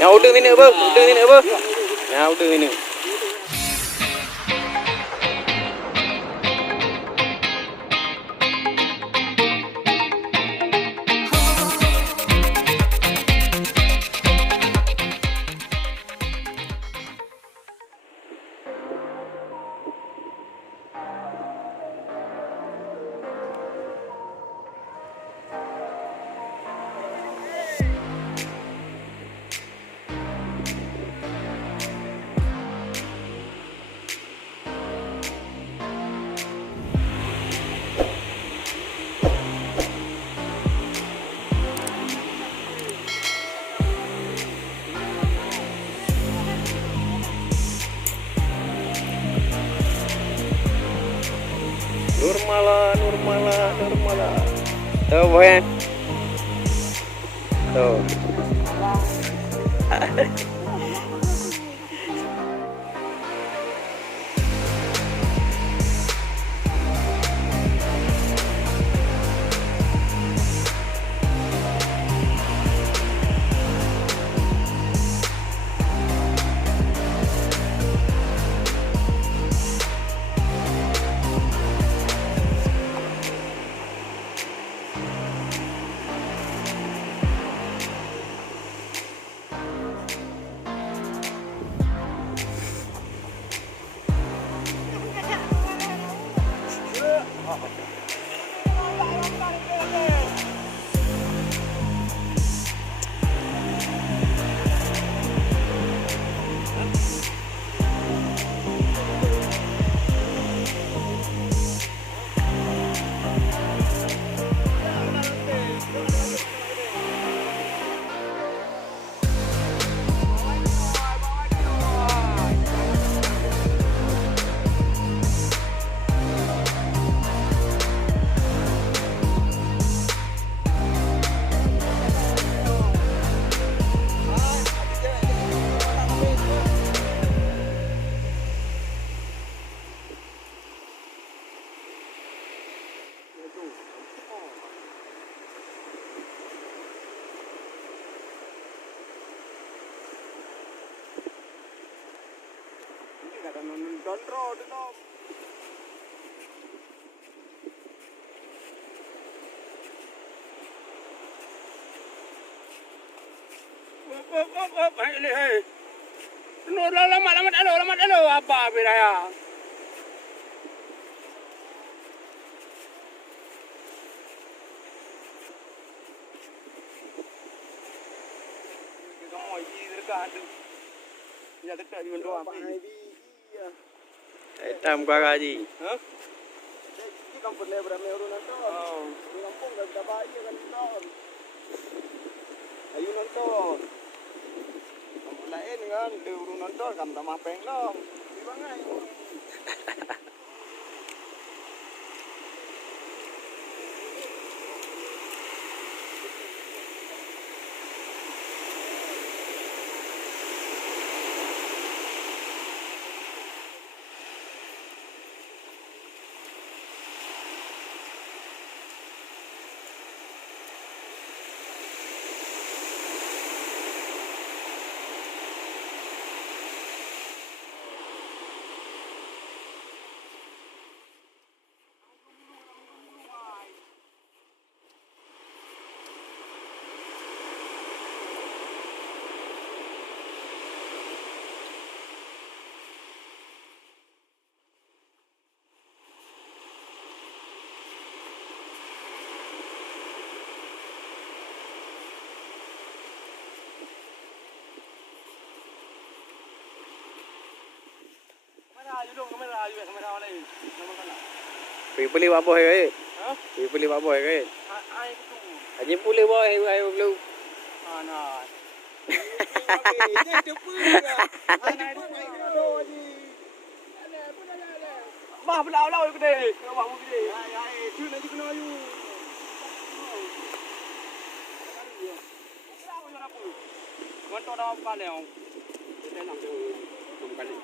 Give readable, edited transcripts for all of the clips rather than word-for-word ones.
Yang order ni apa? Order ni apa? Yang order ni. Nurmala. Tahu kan? Tahu. Control tu nom. Hai. No, lamat alo apa beraya. Kita mau dekat tu. Ya dekat di Mendua. Hitam kau Haji. Ha? Ini kampung ni berapa orang nonton? Oh. Di kampung tak ada bayi kan nonton. Ayo nonton. Kampung lain kan, dia orang nonton kan tak mapeng dong. Di bangai. Kamera ni. Boleh buat boy ke? Ha? Boleh buat boy ke? Ai tu. Haji boleh boy ai belum. Nah. Ini cepu ke? Ai cepu ai kena Haji. Bah belau gede. Bah gede. Ai tu nanti kena ayu. Mentok dah apa ni? Kita nak tu 6 kali.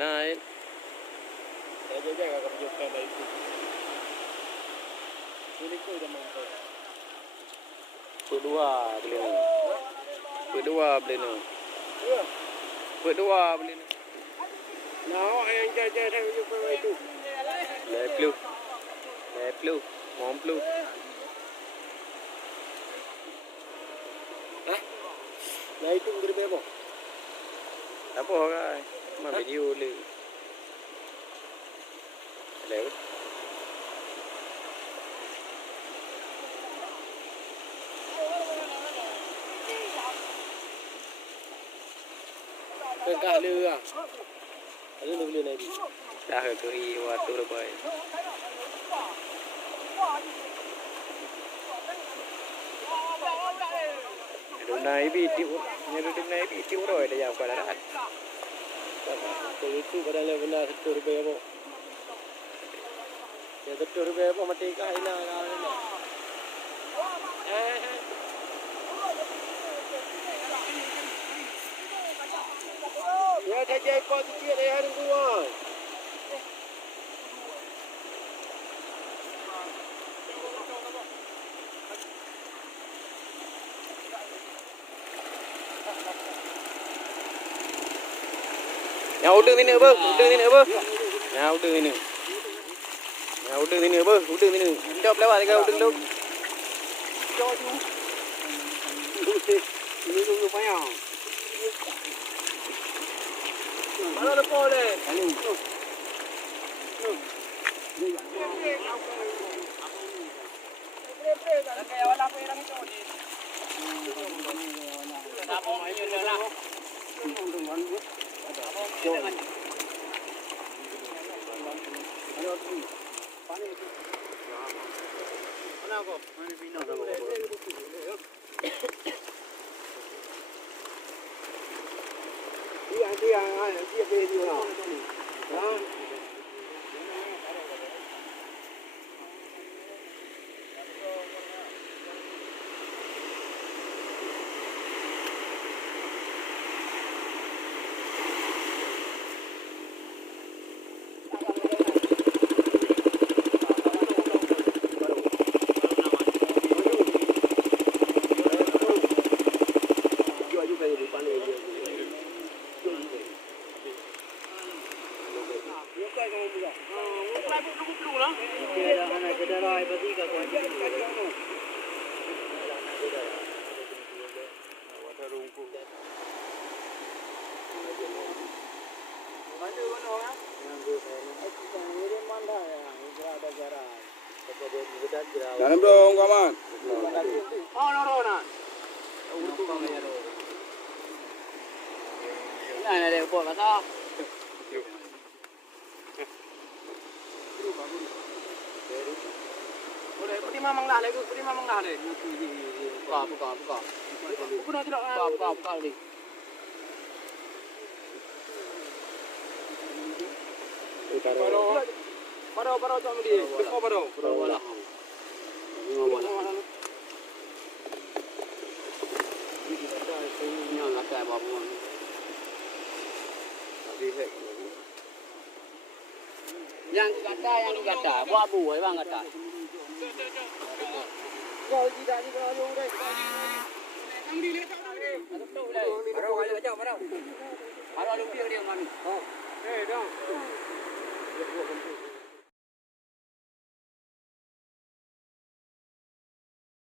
Naik. Saya jaga akan menunjukkan dari itu. Ini kau dah mampu. Berdua beli ni. Berdua beli ni. Berdua beli ni. Nah, yang jaga saya menunjukkan itu. Leplu. Leplu. Momplu. Nah itu berapa apa? Apa orang? Mana video le. Lewat. Kekah le ah. Ada nak beli lagi. Dah ke waktu lebai. Naik video, nyeru naik video rồi dah jauh pada dah. Kalau itu pada le benda RM1 apa? Ya RM1 apa mati kah ina kah ni? Ya saja ikut sikit dari hari tua. Yang udang sini apa? Udang sini apa? Yang udang sini. Yang udang sini apa? Udang sini. Jawab lewat dekat udang tu. Jauh tu. Ini tu payah. Mana ada boleh? Kali. Kayak awak apa yang itu ni? Apa yang ini lah? Dalam dong, kawan. Oh, no. Ini ada buat kata. Boleh, putih mamang dah lagi, putih mamang dah lagi. Buka. Buka ni. Paro jam dia. Kau paro. Paro wala. Ini wala. Ini nak saya bawa. Yang kata, buat abu, bang kata. Kau tidak ni kau ada urai. Baru ada macam baru. Baru ada dia mana. Eh, dah.